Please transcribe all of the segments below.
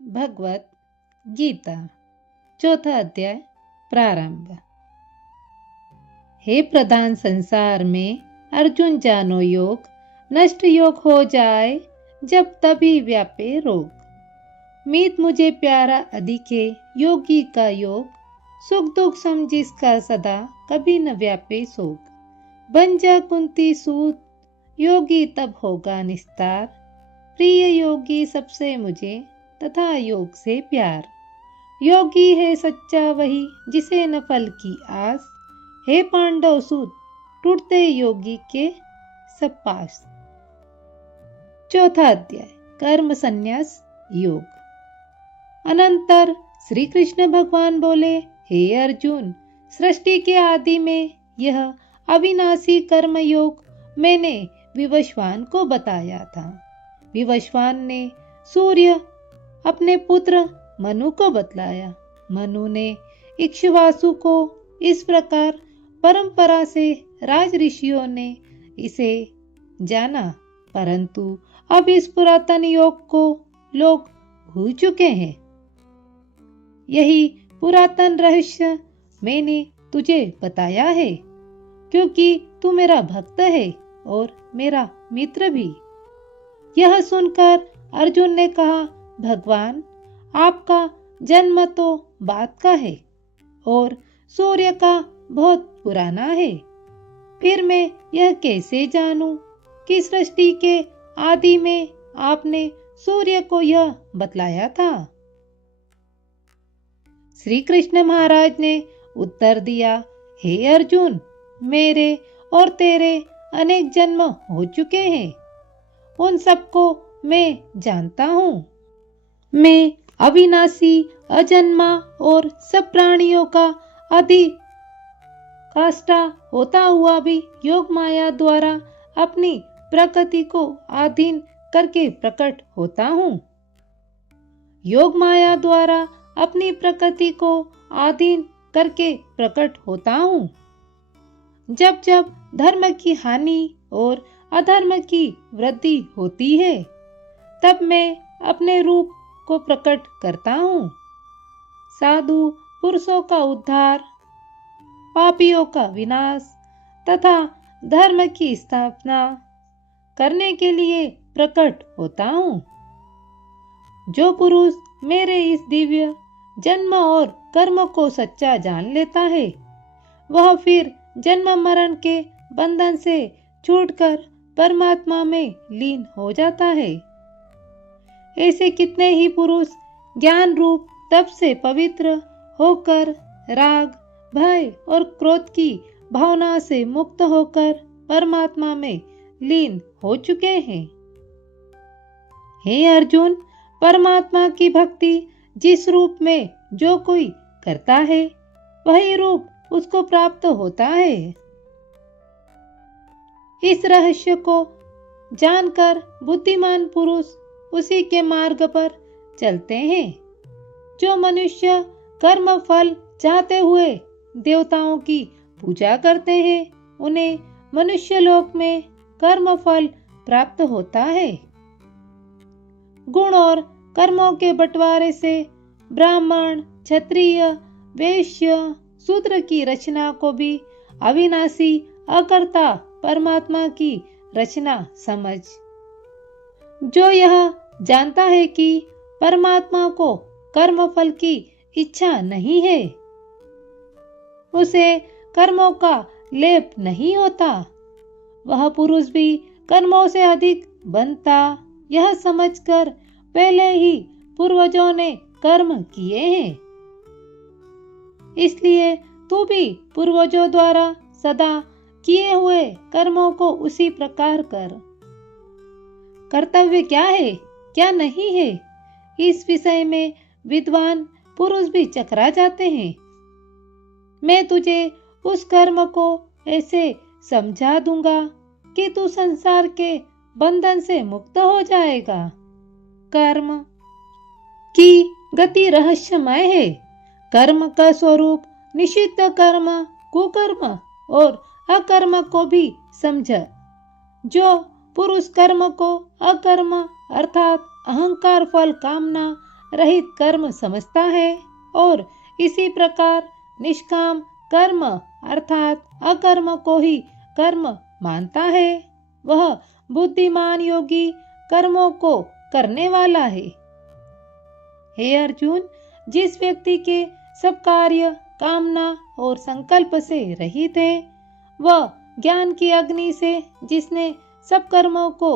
भगवत गीता चौथा अध्याय प्रारंभ। हे प्रधान संसार में अर्जुन जानो योग, नष्ट योग हो जाए जब तभी व्यापे रोग। मीत मुझे प्यारा अधिके योगी का योग, सुख दुख सम जिसका सदा कभी न व्यापे शोक। बन जा कुंती सूत योगी तब होगा निस्तार, प्रिय योगी सबसे मुझे तथा योग से प्यार। योगी है सच्चा वही जिसे न फल की आस, हे पांडव सूत टूटते योगी के सब पास। चौथा अध्याय कर्म संन्यास योग। अनंतर श्री कृष्ण भगवान बोले, हे अर्जुन, सृष्टि के आदि में यह अविनाशी कर्म योग मैंने विवस्वान को बताया था। विवस्वान ने सूर्य अपने पुत्र मनु को बतलाया। मनु ने इक्ष्वाकु को इस प्रकार परंपरा से राज ऋषियों ने इसे जाना, परंतु अब इस पुरातन योग को लोग भूल चुके हैं। यही पुरातन रहस्य मैंने तुझे बताया है, क्योंकि तू मेरा भक्त है और मेरा मित्र भी। यह सुनकर अर्जुन ने कहा, भगवान, आपका जन्म तो बात का है और सूर्य का बहुत पुराना है। फिर मैं यह कैसे जानूं कि सृष्टि के आदि में आपने सूर्य को यह बतलाया था? श्री कृष्ण महाराज ने उत्तर दिया, हे अर्जुन, मेरे और तेरे अनेक जन्म हो चुके हैं। उन सबको मैं जानता हूँ। मैं अविनाशी, अजन्मा और सब प्राणियों का आदि काष्ठा होता हुआ भी योग माया द्वारा अपनी प्रकृति को अधीन करके प्रकट होता हूँ। योग माया द्वारा अपनी प्रकृति को अधीन करके प्रकट होता हूँ। जब जब धर्म की हानि और अधर्म की वृद्धि होती है, तब मैं अपने रूप को प्रकट करता हूँ। साधु पुरुषों का उद्धार, पापियों का विनाश तथा धर्म की स्थापना करने के लिए प्रकट होता हूँ। जो पुरुष मेरे इस दिव्य जन्म और कर्म को सच्चा जान लेता है, वह फिर जन्म मरण के बंधन से छूटकर परमात्मा में लीन हो जाता है। ऐसे कितने ही पुरुष ज्ञान रूप तप से पवित्र होकर राग, भय और क्रोध की भावना से मुक्त होकर परमात्मा में लीन हो चुके हैं। हे अर्जुन, परमात्मा की भक्ति जिस रूप में जो कोई करता है, वही रूप उसको प्राप्त होता है। इस रहस्य को जानकर बुद्धिमान पुरुष उसी के मार्ग पर चलते हैं। जो मनुष्य कर्म फल चाहते हुए देवताओं की पूजा करते हैं, उन्हें मनुष्य लोक में कर्म फल प्राप्त होता है। गुण और कर्मों के बंटवारे से ब्राह्मण, क्षत्रिय, वैश्य, शूद्र की रचना को भी अविनाशी, अकर्ता परमात्मा की रचना समझ। जो यह जानता है कि परमात्मा को कर्म फल की इच्छा नहीं है, उसे कर्मों का लेप नहीं होता, वह पुरुष भी कर्मों से अधिक बनता, यह समझकर पहले ही पूर्वजों ने कर्म किए हैं। इसलिए तू भी पूर्वजों द्वारा सदा किए हुए कर्मों को उसी प्रकार कर। कर्तव्य क्या है, क्या नहीं है, इस विषय में विद्वान पुरुष भी चकरा जाते हैं। मैं तुझे उस कर्म को ऐसे समझा दूंगा कि तू संसार के बंधन से मुक्त हो जाएगा। कर्म की गति रहस्यमय है। कर्म का स्वरूप निषिद्ध कर्म, कुकर्म और अकर्म को भी समझ। जो पुरुष कर्म को अकर्म अर्थात अहंकार, फल कामना रहित कर्म समझता है और इसी प्रकार निष्काम कर्म अर्थात अकर्म को ही कर्म मानता है, वह बुद्धिमान योगी कर्मों को करने वाला है। हे अर्जुन, जिस व्यक्ति के सब कार्य कामना और संकल्प से रहित है, वह ज्ञान की अग्नि से जिसने सब कर्मों को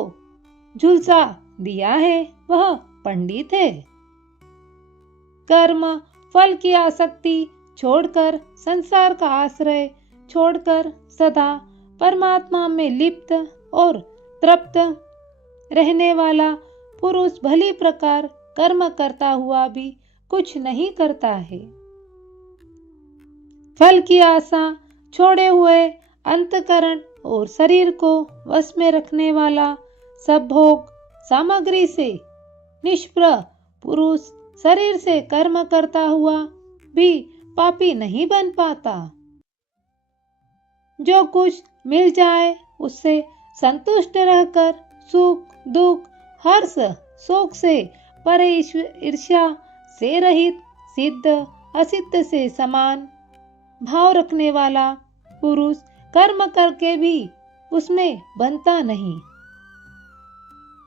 झुलसा दिया है, वह पंडित है। कर्म फल की आसक्ति छोड़कर, संसार का आश्रय छोड़कर सदा परमात्मा में लिप्त और तृप्त रहने वाला पुरुष भली प्रकार कर्म करता हुआ भी कुछ नहीं करता है। फल की आशा छोड़े हुए अंतकरण और शरीर को वश में रखने वाला सब भोग सामग्री से निष्प्रह पुरुष शरीर से कर्म करता हुआ भी पापी नहीं बन पाता। जो कुछ मिल जाए उससे संतुष्ट रहकर सुख दुख हर्ष शोक से परे ईर्ष्या से रहित सिद्ध असिद्ध से समान भाव रखने वाला पुरुष कर्म करके भी उसमें बनता नहीं।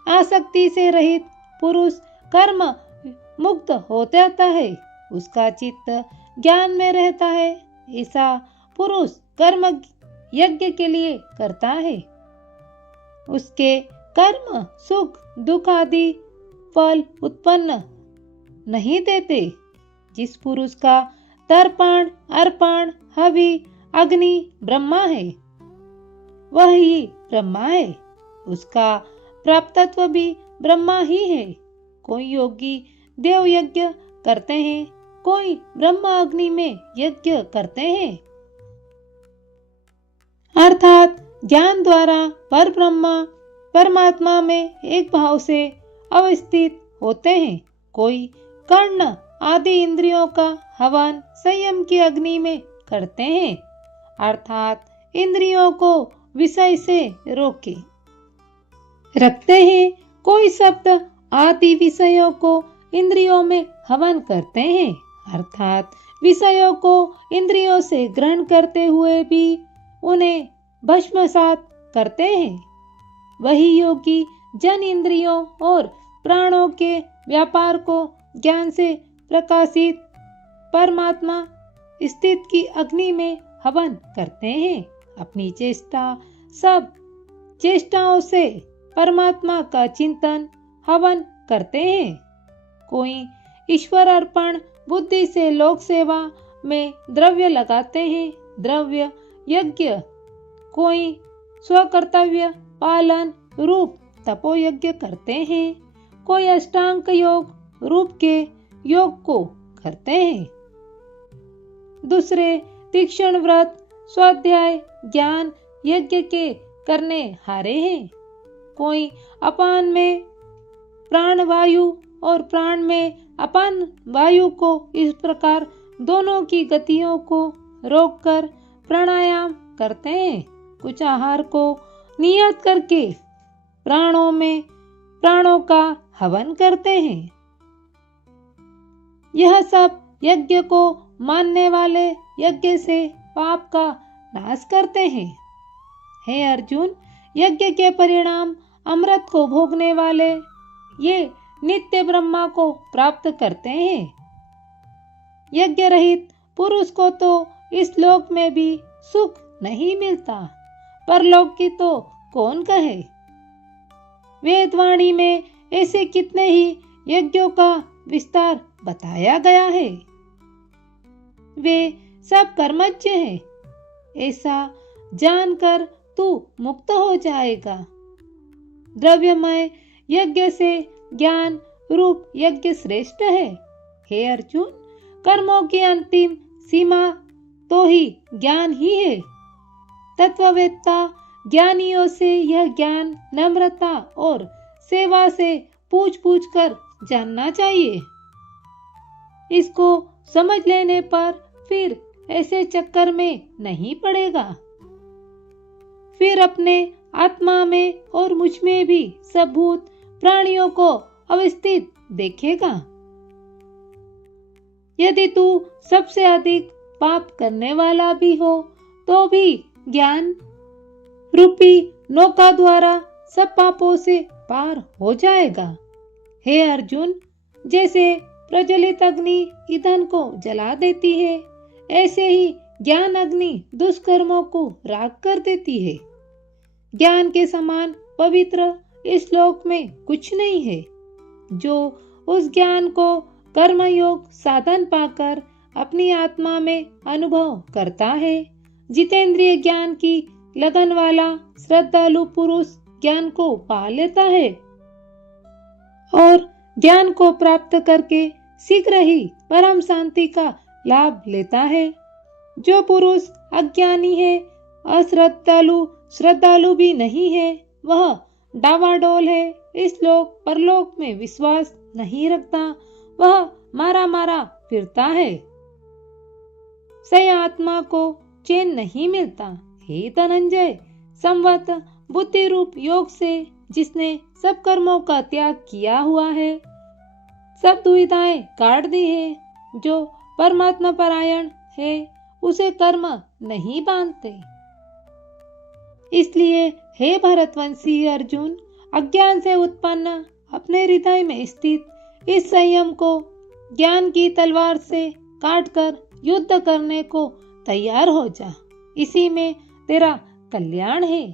आसक्ति से रहित पुरुष कर्म मुक्त हो जाता है, उसका चित्त ज्ञान में रहता है। ऐसा पुरुष कर्म यज्ञ के लिए करता है। उसके कर्म सुख दुख आदि फल उत्पन्न नहीं देते। जिस पुरुष का तर्पण अर्पण हवि अग्नि ब्रह्मा है, वह ही ब्रह्मा है। उसका प्राप्तत्व भी ब्रह्मा ही है। कोई योगी देव यज्ञ करते हैं, कोई ब्रह्मा अग्नि में यज्ञ करते हैं। अर्थात ज्ञान द्वारा पर ब्रह्मा परमात्मा में एक भाव से अवस्थित होते हैं। कोई कर्ण आदि इंद्रियों का हवन संयम की अग्नि में करते हैं, अर्थात इंद्रियों को विषय से रोके रखते हैं। कोई शब्द आदि विषयों को इंद्रियों में हवन करते हैं, अर्थात विषयों को इंद्रियों से ग्रहण करते हुए भी उन्हें भस्मसात करते हैं। वही योगी जन इंद्रियों और प्राणों के व्यापार को ज्ञान से प्रकाशित परमात्मा स्थित की अग्नि में हवन करते हैं। अपनी चेष्टा सब चेष्टाओं से परमात्मा का चिंतन हवन करते हैं। कोई ईश्वर अर्पण बुद्धि से लोक सेवा में द्रव्य लगाते हैं, द्रव्य यज्ञ। कोई स्वकर्तव्य पालन रूप तपो यज्ञ करते हैं। कोई अष्टांग योग रूप के योग को करते हैं। दूसरे तीक्ष्ण व्रत स्वाध्याय ज्ञान यज्ञ के करने हारे हैं। कोई अपान में प्राण वायु और प्राण में अपान वायु को इस प्रकार दोनों की गतियों को रोककर प्राणायाम करते हैं। कुछ आहार को नियत करके प्राणों में प्राणों का हवन करते हैं। यह सब यज्ञ को मानने वाले यज्ञ से पाप का नाश करते हैं। हे अर्जुन, यज्ञ के परिणाम अमृत को भोगने वाले ये नित्य ब्रह्मा को प्राप्त करते हैं। यज्ञ रहित पुरुष को तो इस लोक में भी सुख नहीं मिलता, परलोक की तो कौन कहे। वेदवाणी में ऐसे कितने ही यज्ञों का विस्तार बताया गया है। वे सब कर्मज्ञ हैं, ऐसा जानकर तू मुक्त हो जाएगा। द्रव्यमय यज्ञ से ज्ञान रूप यज्ञ श्रेष्ठ है। हे अर्जुन, कर्मों की अंतिम सीमा तो ही ज्ञान ही है। तत्ववेत्ता ज्ञानियों से यह ज्ञान नम्रता और सेवा से पूछ पूछ कर जानना चाहिए। इसको समझ लेने पर फिर ऐसे चक्कर में नहीं पड़ेगा। फिर अपने आत्मा में और मुझ में भी सब भूत प्राणियों को अवस्थित देखेगा। यदि तू सबसे अधिक पाप करने वाला भी हो तो भी ज्ञान रूपी नौका द्वारा सब पापों से पार हो जाएगा। हे अर्जुन, जैसे प्रज्वलित अग्नि ईंधन को जला देती है, ऐसे ही ज्ञान अग्नि दुष्कर्मों को राख कर देती है। ज्ञान के समान पवित्र इस लोक में कुछ नहीं है। जो उस ज्ञान को कर्मयोग साधन पाकर अपनी आत्मा में अनुभव करता है, जितेंद्रिय ज्ञान की लगन वाला श्रद्धालु पुरुष ज्ञान को पा लेता है और ज्ञान को प्राप्त करके शीघ्र ही परम शांति का लाभ लेता है। जो पुरुष अज्ञानी है, अश्रद्धालु श्रद्धालु भी नहीं है, वह डावाडोल है, इस लोक परलोक में विश्वास नहीं रखता, वह मारा मारा फिरता है। सही आत्मा को चैन नहीं मिलता। हे धनंजय, संवत बुद्धि रूप योग से जिसने सब कर्मों का त्याग किया हुआ है, सब दुविधाएं काट दी है, जो परमात्मा परायण है, उसे कर्म नहीं बांधते। इसलिए हे भरतवंशी अर्जुन, अज्ञान से उत्पन्न अपने हृदय में स्थित इस संयम को ज्ञान की तलवार से काटकर युद्ध करने को तैयार हो जा। इसी में तेरा कल्याण है।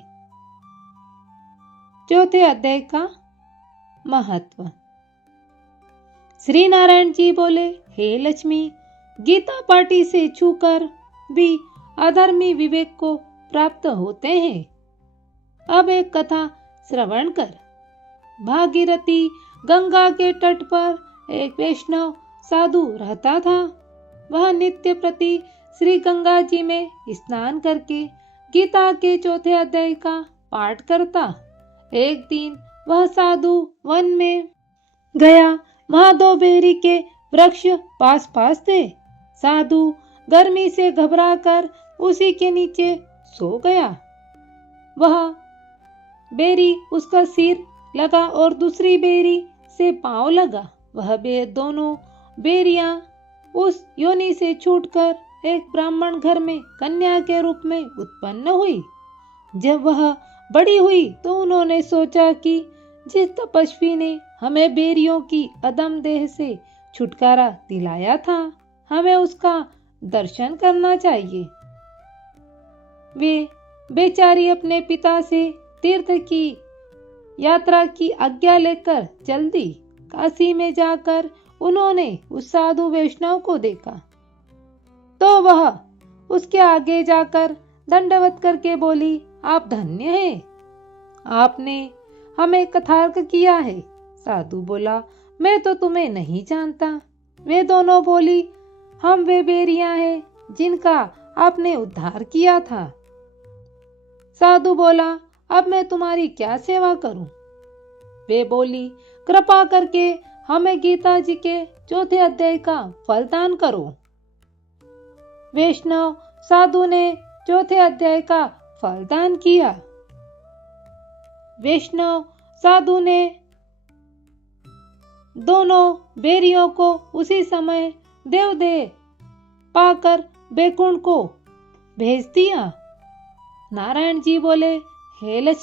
चौथे अध्याय का महत्व। श्री नारायण जी बोले, हे लक्ष्मी, गीता पाटी से छूकर भी अधर्मी विवेक को प्राप्त होते हैं। अब एक कथा श्रवण कर। भागीरथी गंगा के तट पर एक वैष्णव साधु रहता था। वह नित्य प्रति श्री गंगा जी में स्नान करके गीता के चौथे अध्याय का पाठ करता। एक दिन वह साधु वन में गया। वहां दो बेरी के वृक्ष पास पास थे। साधु गर्मी से घबराकर उसी के नीचे सो गया। वह बेरी उसका सिर लगा और दूसरी बेरी से पांव लगा। वह दोनों बेरियां उस योनि से छूटकर एक ब्राह्मण घर में कन्या के रूप में उत्पन्न हुई। जब वह बड़ी हुई तो उन्होंने सोचा कि जिस तपस्वी ने हमें बेरियों की अदम देह से छुटकारा दिलाया था, हमें उसका दर्शन करना चाहिए। वे बेचारी अपने पिता से तीर्थ की यात्रा की आज्ञा लेकर चल दी। काशी में जाकर उन्होंने उस साधु वैष्णव को देखा तो वह उसके आगे जाकर दंडवत करके बोली, आप धन्य हैं, आपने हमें कथार्क किया है। साधु बोला, मैं तो तुम्हें नहीं जानता। वे दोनों बोली, हम वे बेरियां हैं जिनका आपने उद्धार किया था। साधु बोला, अब मैं तुम्हारी क्या सेवा करूं? वे बोली, कृपा करके हमें गीता जी के चौथे अध्याय का फल दान करो। वैष्णव साधु ने चौथे अध्याय का फल दान किया। वैष्णव साधु ने दोनों बेरियों को उसी समय देवदेह पाकर बैकुंठ को भेज दिया। नारायण जी बोले, हे लक्ष्मी,